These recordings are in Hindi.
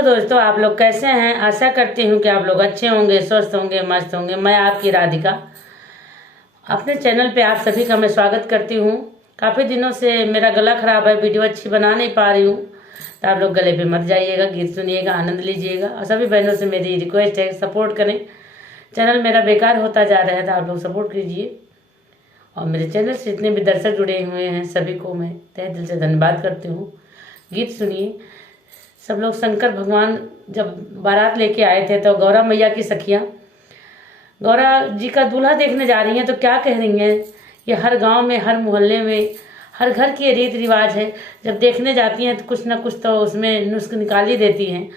हेलो दोस्तों, आप लोग कैसे हैं। आशा करती हूँ कि आप लोग अच्छे होंगे, स्वस्थ होंगे, मस्त होंगे। मैं आपकी राधिका अपने चैनल पे आप सभी का मैं स्वागत करती हूँ। काफ़ी दिनों से मेरा गला खराब है, वीडियो अच्छी बना नहीं पा रही हूँ, तो आप लोग गले पे मत जाइएगा, गीत सुनिएगा, आनंद लीजिएगा। और सभी बहनों से मेरी रिक्वेस्ट है, सपोर्ट करें। चैनल मेरा बेकार होता जा रहा है, तो आप लोग सपोर्ट कीजिए। और मेरे चैनल से जितने भी दर्शक जुड़े हुए हैं सभी को मैं तहे दिल से धन्यवाद करती हूँ। गीत सुनिए। सब लोग शंकर भगवान जब बारात लेके आए थे तो गौरा मैया की सखियाँ गौरा जी का दूल्हा देखने जा रही हैं, तो क्या कह रही हैं। ये हर गांव में, हर मोहल्ले में, हर घर की रीति रिवाज है। जब देखने जाती हैं तो कुछ ना कुछ तो उसमें नुस्ख निकाल ही देती हैं।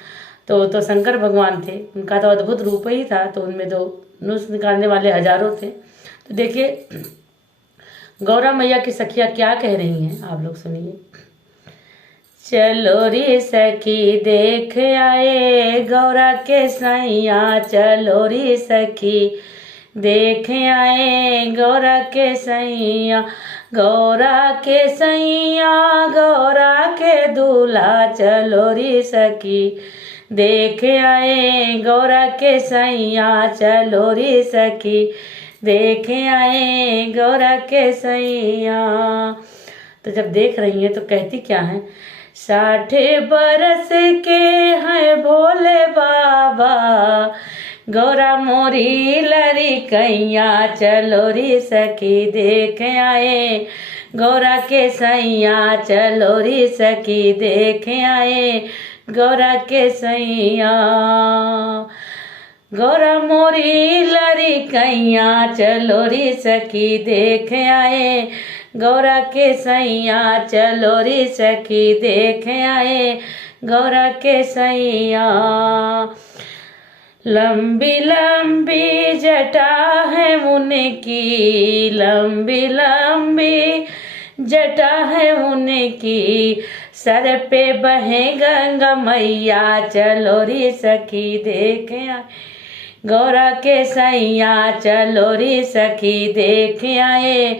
तो शंकर भगवान थे, उनका तो अद्भुत रूप ही था, तो उनमें तो नुस्ख निकालने वाले हजारों थे। तो देखिए गौरा मैया की सखियाँ क्या कह रही हैं, आप लोग सुनिए। चलो रे सखी देख आए गौरा के सैया, चलो रे सखी देख आए गौरा के सैया, गौरा के सैया गौरा के दूल्हा, चलो रे सखी देख आए गौरा के सैया, चलो रे सखी देख आए गौरा के सैया। तो जब देख रही हैं तो कहती क्या है। 60 बरस के हैं भोले बाबा, गौरा मोरी लरी कैया, चलो रे सखी देख आए गौरा के सैया, चलो रे सखी देख आए गौरा के सैया, गौरा मोरी लरी कैया, चलो रे सखी देख आए गौरा के सैया, चलो रे सखी देख आए गौरा के सैया। लंबी लंबी जटा है उनकी, लंबी लंबी जटा है उनकी, सर पे बहे गंगा मैया, चलो रे सखी देख आए गौरा के सैया, चलो रे सखी देख आए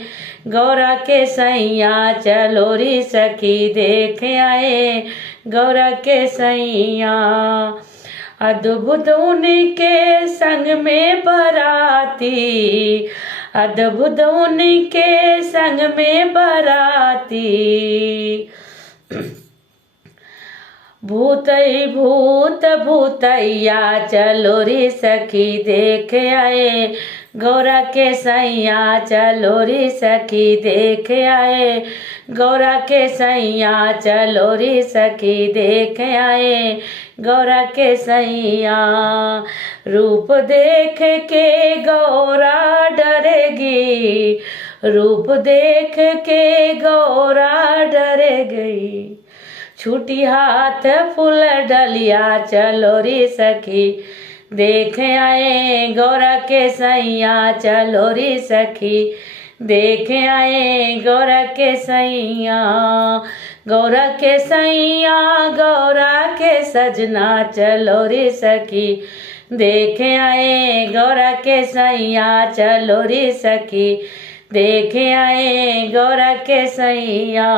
गौरा के सैया, चलो रे सखी देख आए गौरा के सैया। अद्भुत उनके संग में बराती, अद्भुत उनके संग में बराती, भूत भूत भूतैया, चलो रे सखी देख आए गौरा के सैया, चलो रे सखी देख आए गौरा के सैया, चलो रे सखी देख आए गौरा के सैया। रूप देख के गौरा डरेगी, रूप देख के गौरा डरेगी, छूटी हाथ फूल डलिया, चलो रे सखी देख आए गौरा के सैया, चलो रे सखी देख आए गौरा के सैया, गौरा के सैया गौरा के सजना, चलो रे सखी देख आए गौरा के सैया, चलो रे सखी देख आए गौरा के सैया।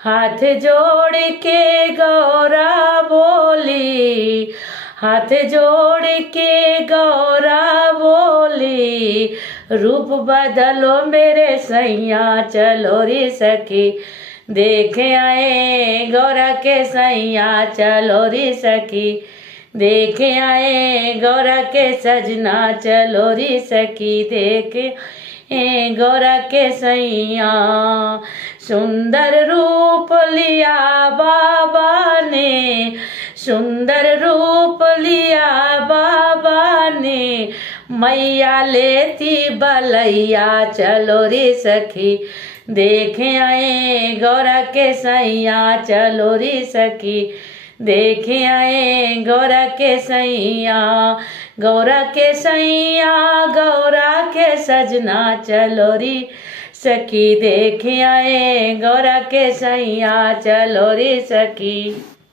हाथ जोड़ के गौरा बोली, हाथ जोड़ के गौरा बोली, रूप बदलो मेरे सैया, चलो रे सखी देख आए गौरा के सैया, चलो रे सखी देख आए गौरा के सजना, चलो रे सखी देख गौरा के सैया। सुंदर रूप लिया बाबा ने, सुंदर रूप लिया बाबा ने, मैया लेती बलैया, चलो रे सखी देख आए गौरा के सैया, चलो रे सखी देख आए गौरा के सैया, गौरा के सैया गौरा के सजना, चलो रे सखी देख आए गौरा के सैया, चलो रे सखी।